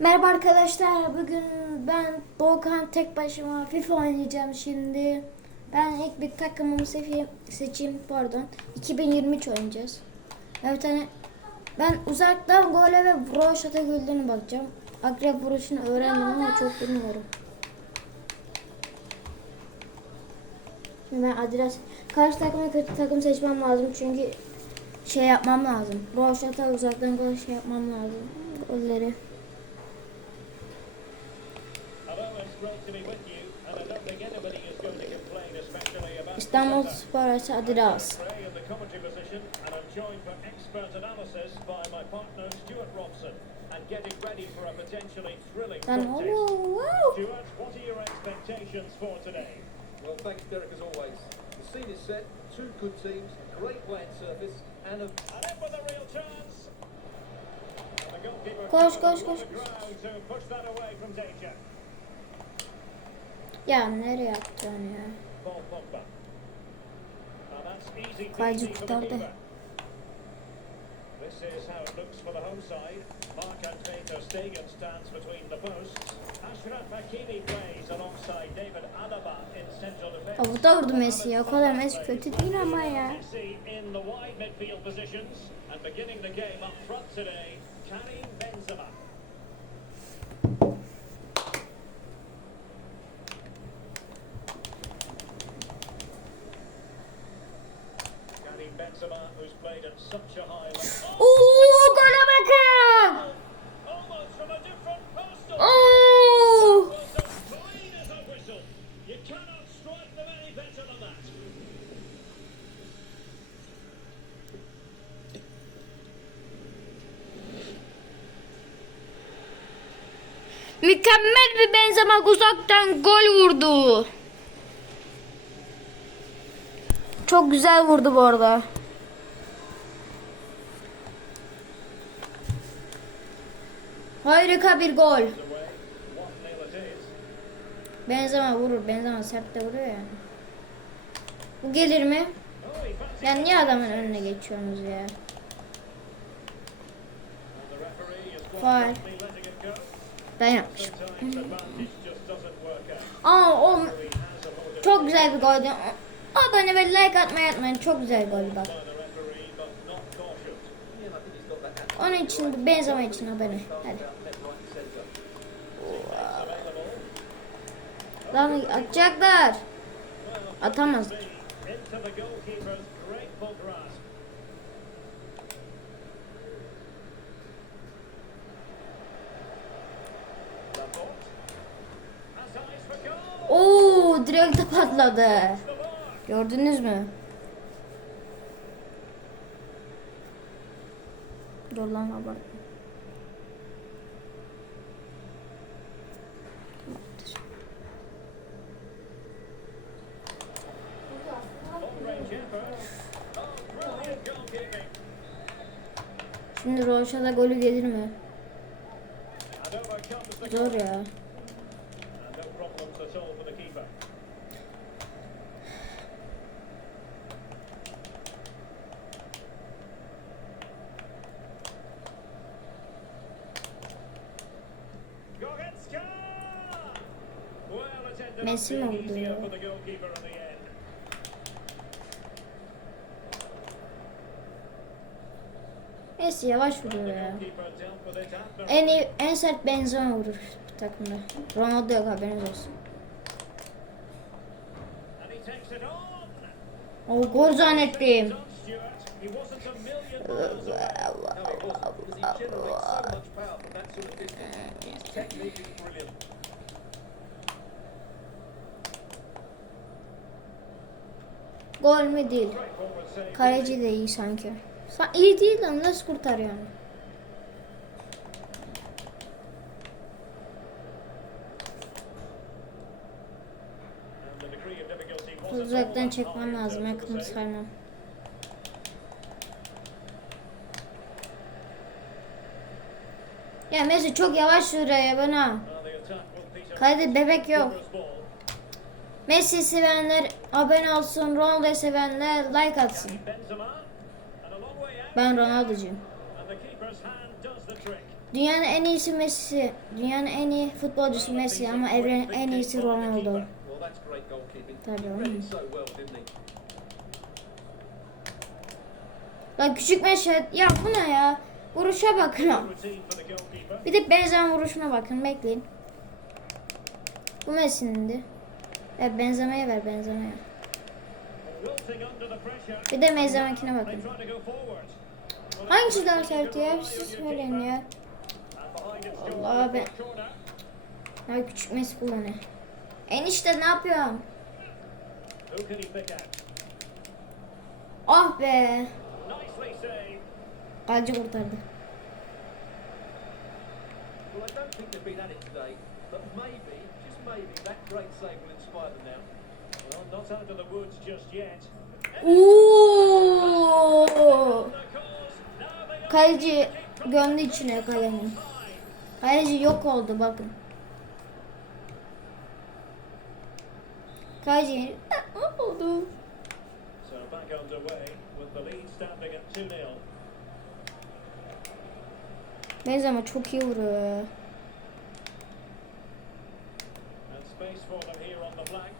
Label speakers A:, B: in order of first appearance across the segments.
A: Merhaba arkadaşlar. Bugün ben Doğukan tek başıma FIFA oynayacağım şimdi. Ben ilk bir takımımı seçeyim, seçeyim pardon. 2023 oynayacağız. Ben bir tane ben uzaktan gole ve roşata güldüğünü bakacağım. Akrep vuruşunu öğrendim ama çok bilmiyorum. Şimdi ben Adidas karşı takıma kötü takım seçmem lazım çünkü şey yapmam lazım. Roşata uzaktan gol şey yapmam lazım. Golleri.
B: For a potentially thrilling
A: Lan oğlum wow.
C: Well, thanks, Derek, as always. The scene is set, two good teams, great playing surface, and a
B: And in with a real chance. And the goalkeeper
A: Koş, koş, koş,
B: of ground to push that away from danger.
A: Ya nereye attın ya?
B: The
A: kurtardı.
B: keeper. This is how it looks for the home side. Marc-Andre Ter Stegen stands between the posts. Ashraf Hakimi plays alongside David Alaba in central defence.
A: Avuta vurdu Messi ya. O kadar Messi kötü değil ama ya.
B: Messi in the wide midfield positions and beginning the game up front today, Karim Benzema. Karim Benzema, who's played at such a high level.
A: Oo gole bakın.
B: Almost from a different post.
A: Oo.
B: Was as clean as a whistle. You cannot strike them any better than that.
A: Mükemmel bir Benzema uzaktan gol vurdu. Çok güzel vurdu bu arada. Harika bir gol.
B: Away, 1-0 it is.
A: Benzema vurur. Benzema sert de vuruyor yani. Bu gelir mi?
B: Oh, he fancies
A: Ya niye adamın önüne geçiyorsunuz ya?
B: Go.
A: Ben yapmışım. Aa o çok güzel bir goldü. Abone ve like atmayı unutmayın. Çok güzel gol bak.
B: by the referee, but not cautious.
C: yeah, I think he's got that
A: Onun için Benzema için abone. Hadi. Lan atacaklar. Atamaz.
B: See, into the goalkeeper's grateful grasp. Laporte. Has eyes for goal.
A: Oo direkte patladı. Gördünüz mü? Dur lan
B: goalkeeping.
A: Şimdi Roşa'da golü gelir mi? Zor ya.
B: And no problems at all for the keeper. Goretzka! Well, it ended
A: Messi mi
B: up
A: oldu
B: being easier
A: ya?
B: for the goalkeeper in the end.
A: Messi yavaş vuruyor ya. En iyi, en sert Benzema vurur bu takımda. Ronaldo yok haberiniz olsun. O gol zannettim.
B: Done, Stuart. He wasn't a million miles away.
C: No, he wasn't, because he generates so much power from that sort of distance. His technique is brilliant.
A: Gol mü değil. Kaleci de iyi sanki. Sa iyi değil lan nasıl kurtarıyor Uzaktan çekmem lazım. Yakını saymam. Ya Messi çok yavaş vuruyor ya bana. Kalede bebek yok. Messi sevenler abone olsun. Ronaldo sevenler like atsın. Ben Ronaldo'cuyum. Dünyanın en iyisi Messi. Dünyanın en iyi futbolcusu Messi ama evrenin en iyisi Ronaldo. Tabii oğlum. küçük Meşet. Ya bu ne ya? Vuruşa bakın. Bir de Benzema vuruşuna bakın. Bekleyin. Bu Messi'nindi. Ver
B: under the pressure.
A: Bir de Benzema'kine
B: They
A: bakın. Hangisi daha sert ya?
B: rely
A: Siz söyleyin ya. Allah be.
B: for corner.
A: Ya küçük Messi kullanıyor. Enişte ne
B: out?
A: Ah be. Kaleci kurtardı.
C: Well, I don't think they've been at it today, but maybe, just maybe, that great save inspire them now.
B: Well, not out of the woods just yet.
A: Oo! Kaleci gömdü içine kalenin. Kaleci yok oldu bakın. Kaleci oldu?
B: So back underway with the lead standing at 2-0.
A: Benzema çok iyi vuruyor ya.
B: And space for them here on the flank.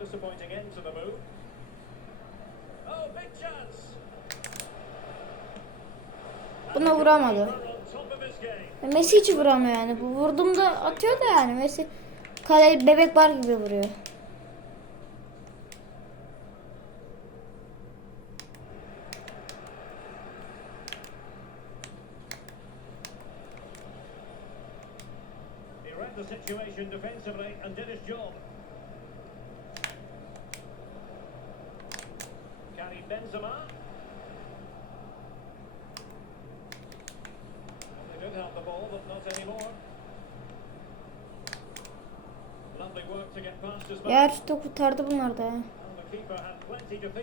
B: Disappointing end to the move. Oh, big chance.
A: Buna vuramadı.
B: Game.
A: Messi hiç vuramıyor yani. Bu vurduğumda atıyor da yani. Messi kale bebek var gibi vuruyor.
B: He read the situation defensively and did his job. Karim Benzema. They did have the ball, but not anymore. Lovely work to get past his man.
A: Ya şutu kurtardı bunlar da ya.
B: Well, the keeper had plenty to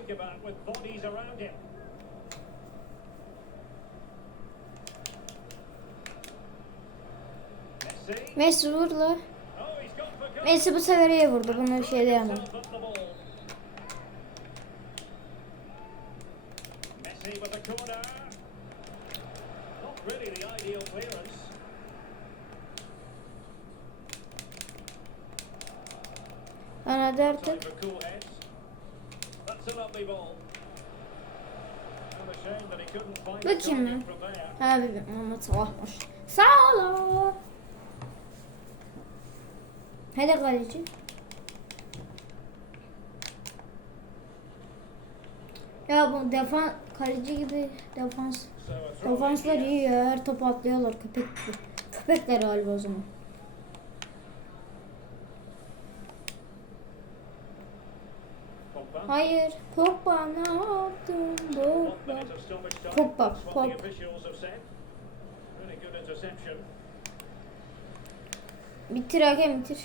B: think about with bodies around him. Messi.
A: Messi vur la.
B: Oh.
A: Messi bu sefer iyi vurdu. Buna bir şey diyemem.
B: Himself up the ball. Messi with the corner. Not really the ideal clearance.
A: Lan hadi
B: Time
A: artık.
B: for cool heads. That's a lovely ball. Well, a shame that he couldn't find the
A: Bakayım
B: there.
A: Ha bir Muhammed Salah'mış. Salah. Hadi kaleci. Ya bu defan kaleci gibi defans defanslar iyi ya. Her topu atlıyorlar köpek gibi. Köpekler galiba o zaman.
B: Pogba.
A: Hayır. Pogba ne yaptın? Pogba.
B: time.
A: Pogba,
B: That's what the
A: Pog-
B: officials have said. Really good interception.
A: Bitir hakem bitir.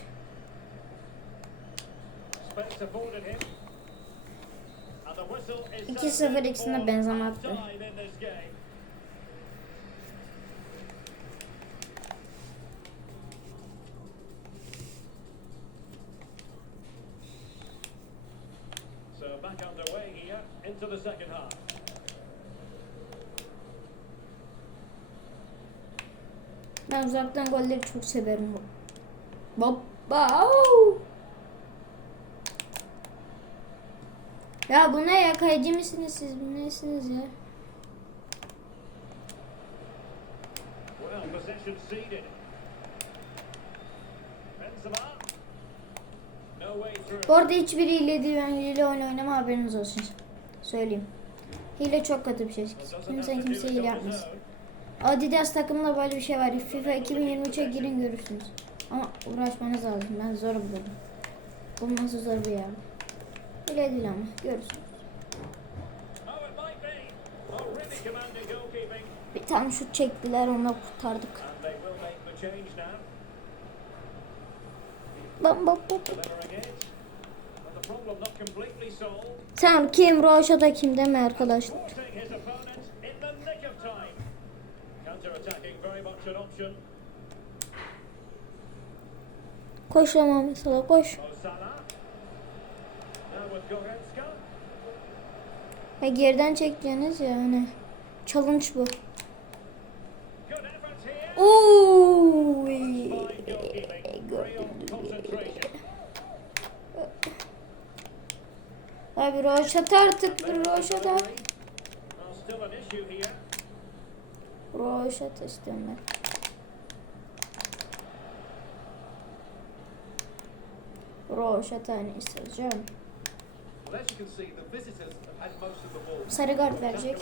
B: Space afforded him. And the whistle is
A: 2-0
B: sounded
A: ikisine
B: for
A: Benzema attı.
B: half-time in this game. So back underway here into the second half.
A: Ben uzaktan golleri çok severim. Baba. Ya bu ne ya? Kayıcı mısınız siz? Bu nesiniz ya? Bu arada hiçbiriyle hile oyun oynama haberiniz olsun. Söyleyeyim. Hile çok kötü bir şey. Kimse kimse hile yapmasın. Adidas takımında böyle bir şey var. FIFA 2023'e girin görürsünüz. Ama uğraşmanız lazım. Ben zor buldum. Bulması zor bir yer. Hile değil ama görürsünüz. Bir tane şut çektiler onunla kurtardık.
B: Not completely solved.
A: Sen kim Roşa'da kim deme arkadaşlar. Koş lan Muhammed Salah koş.
B: Goretzka.
A: Ya geriden çekeceğiniz ya hani. Challenge bu. Oo. Abi roşat artık roşat
B: Well,
A: at.
B: still an issue here.
A: Roşat istiyorum ben. Roşat hani isteyeceğim.
C: Well, as you can see, the visitors have had most of the ball.
A: Sarı kart verecek.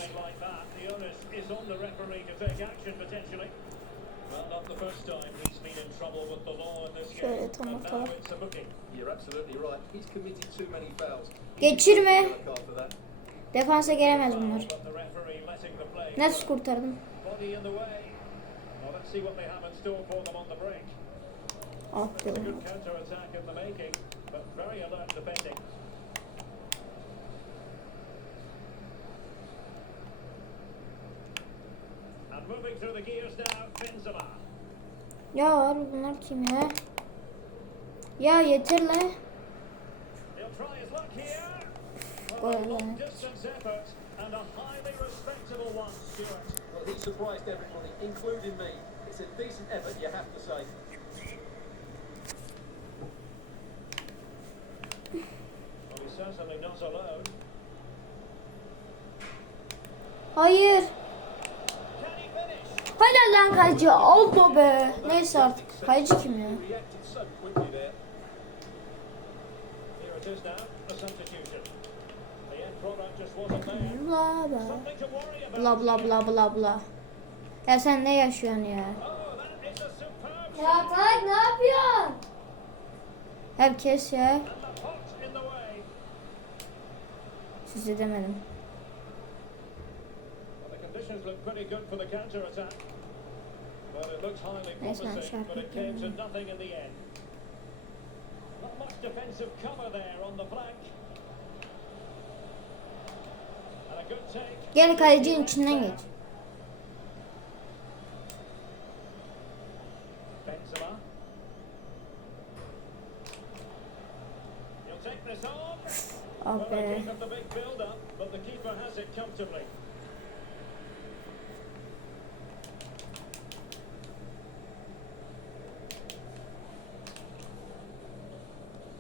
A: Şöyle tam atalım. Geçirme. Defansa gelemez bunlar. Nasıl kurtardım?
B: Body in the way. Well, let's see what they have in store for them on the break. It's
A: be
B: a good
A: olmadı.
B: counter attack in the making, but very alert defending. And moving through the gears now, Benzema.
A: Ya abi bunlar kim ya? Ya yeter la.
B: He'll
C: he surprised everybody, including me. It's a decent effort, you have to say.
B: Well, he's certainly not alone.
A: Hayır.
B: Can he finish?
A: Helal lan kaleci. Oldu be. Neyse artık. Kaleci kim ya?
C: He reacted so quickly there.
B: Here it is now, the substitution. The end product just wasn't there.
A: Bla bla. Bla bla bla. Ya sen ne yaşıyorsun ya? Ya. Tayyip ne yapıyorsun? Hep kes ya.
B: And the pot in the way.
A: Size demedim.
B: Well, the conditions look pretty good for the counter attack. Well, it looks highly
A: Nice man,
B: promising,
A: sharp
B: but it
A: hit,
B: came to
A: yeah.
B: nothing in the end. Not much defensive cover there on the flank. And a good take.
A: Gel kalecinin içinden geç. Ah be.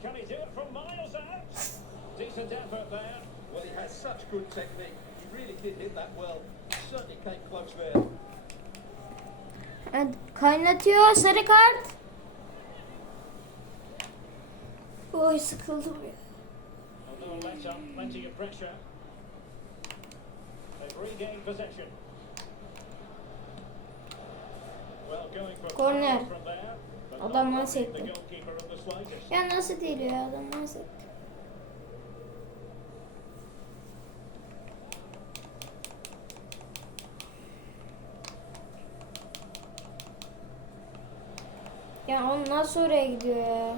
B: Can he do it from miles out? Decent effort there.
C: Well, he has such good technique. He really did hit that well. Certainly came close there.
A: Hadi kaynatıyor sarı kart. Oy sıkıldım ya.
B: Plenty of pressure. They've regained possession.
A: Adam nasıl etti? Ya nasıl değil ya adam nasıl? Ya o nasıl oraya gidiyor ya?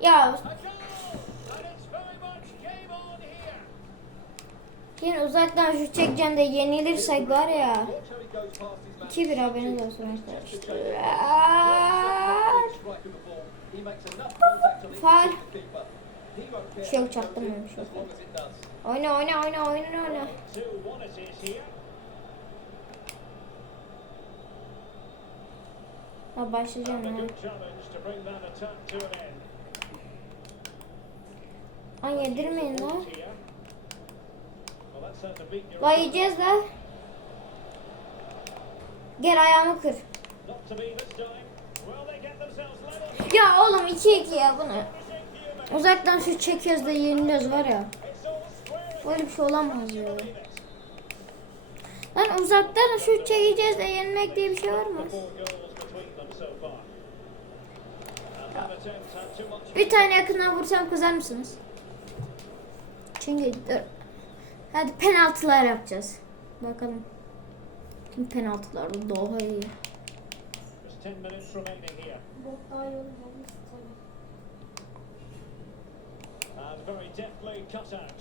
A: Ya
B: on
A: yine uzaktan şut çekeceğim de yenilirsek var ya.
C: Watch how he goes past his man.
A: 2-1 haberiniz olsun arkadaşlar.
C: Care
A: Şey yok,
C: it does.
A: Oyna oyna oyna oyna oyna.
B: Two one it is here.
A: Ha başlayacağım
B: And a
A: ya.
B: good challenge to bring that attack to an end.
A: Ay yedirmeyin la.
B: Here. Well, that's how to beat your
A: La yiyeceğiz la. Gel ayağımı kır.
B: Not to be this time. Well, they get themselves level.
A: Ya oğlum 2-2 ya bu ne?
B: Finishing few minutes.
A: Uzaktan şut çekiyoruz da yeniliyoruz var ya. Böyle bir şey olamaz ya. Lan uzaktan şut çekeceğiz de yenmek diye bir şey var mı?
B: Four goals between them so far. And that attempt had too much.
A: Bir tane yakından vursam kızar mısınız? Çünkü dur. Hadi penaltılar yapacağız. Bakalım. Kim penaltılarda daha iyi.
B: Just 10 minutes remaining here. And very deftly cut out.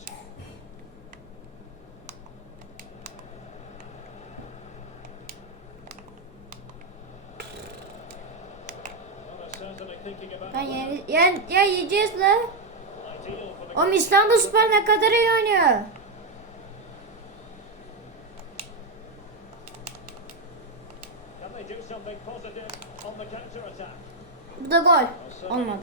B: Well, they're certainly thinking about
A: Ben
B: the
A: ye
B: winner.
A: ya, ya yiyeceğiz la. Oğlum İstanbul Spor ne kadar iyi oynuyor. Bu da gol. Olmadı.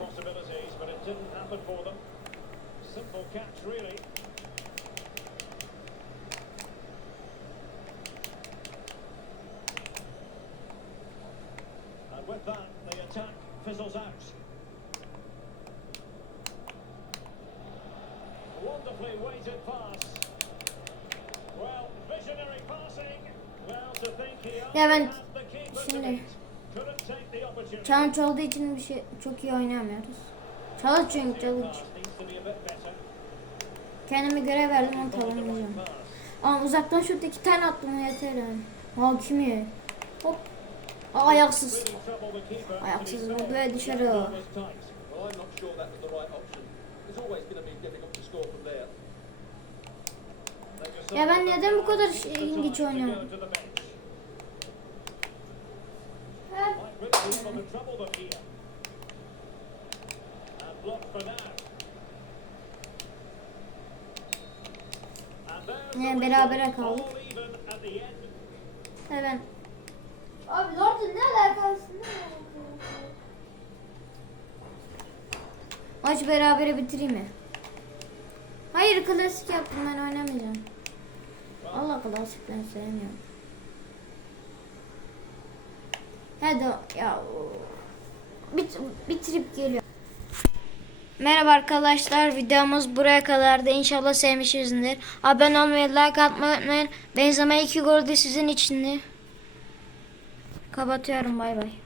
B: with that, fizzles out. Wonderfully weighted pass. Well, visionary passing. Well, to think he
A: Ya ben şimdi-. Challenge olduğu için bir şey çok iyi oynamıyoruz. Challenge çünkü challenge. Kendime görev verdim onu tamamlayacağım. Ama uzaktan şut iki tane attım yeter yani. Hakimi. Hop. Aa, ayaksız. Ayaksız ve dışarı. Ya ben neden bu kadar şey-
B: go
A: oynuyorum? Ne,
B: whistle.
A: berabere kaldık.
B: All even at the end.
A: Hadi ben.
D: Abi Lord'un ne alakası
A: Maç berabere bitireyim mi? Hayır klasik yaptım ben oynamayacağım. Allah klasik ben sevmiyorum. Hadi ya bit, bitirip geliyor. Merhaba arkadaşlar videomuz buraya kadardı İnşallah sevmişsinizdir. Abone olmayı like atmayı unutmayın. Benzeme iki gol de sizin içindi. Kapatıyorum bay bay.